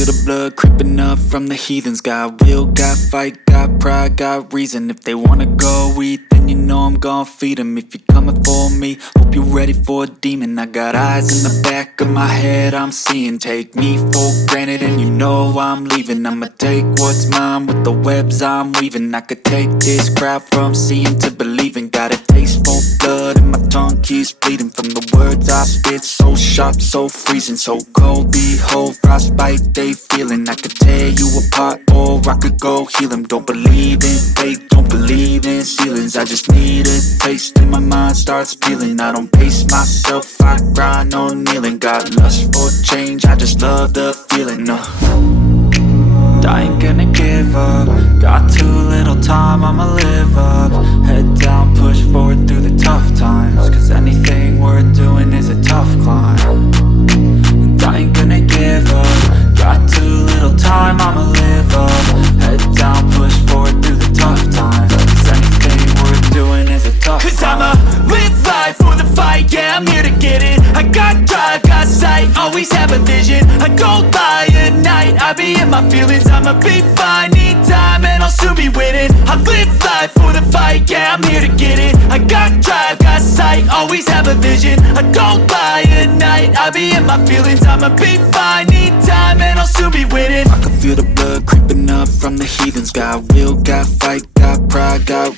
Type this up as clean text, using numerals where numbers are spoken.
feel the blood creeping up from the heathens. Got will, got fight, got pride, got reason. If they wanna go eat, then you know I'm gon' feed them. If you're coming for me, hope you're ready for a demon. I got eyes in the back of my head, I'm seeing. Take me for granted and you know I'm leaving. I'ma take what's mine with the webs I'm weaving. I could take this crowd from seeing to believing. Got a taste for blood and my tongue keeps bleeding from the words I spit. So sharp, so freezing, so cold. Behold, frostbite they feeling. I could tear you apart or I could go heal them. Don't believe in fate, don't believe in ceilings. I just need a taste and my mind starts peeling. I don't pace myself, I grind on kneeling. Got lust for change, I just love the feeling. I ain't gonna give up. Got too little time, I'ma live up. Head down, push forward through the tough times. Cause anything worth doing is a tough climb. And I ain't gonna give up. Got too little time, I'ma live up. Head down, push forward through the tough times. Cause anything worth doing is a tough climb. Cause I'ma live life for the fight, yeah, I'm here to get it. I got drive, got sight, always have a vision. I don't lie at night, I be in my feelings. I'ma be fine, need time and I'll soon be winning. I live life for the fight, yeah, I'm here to get it. I got drive, got sight, always have a vision. I don't lie at night, I be in my feelings. I'ma be fine, need time and I'll soon be winning. I can feel the blood creeping up from the heathens. Got will, got fight, got pride, got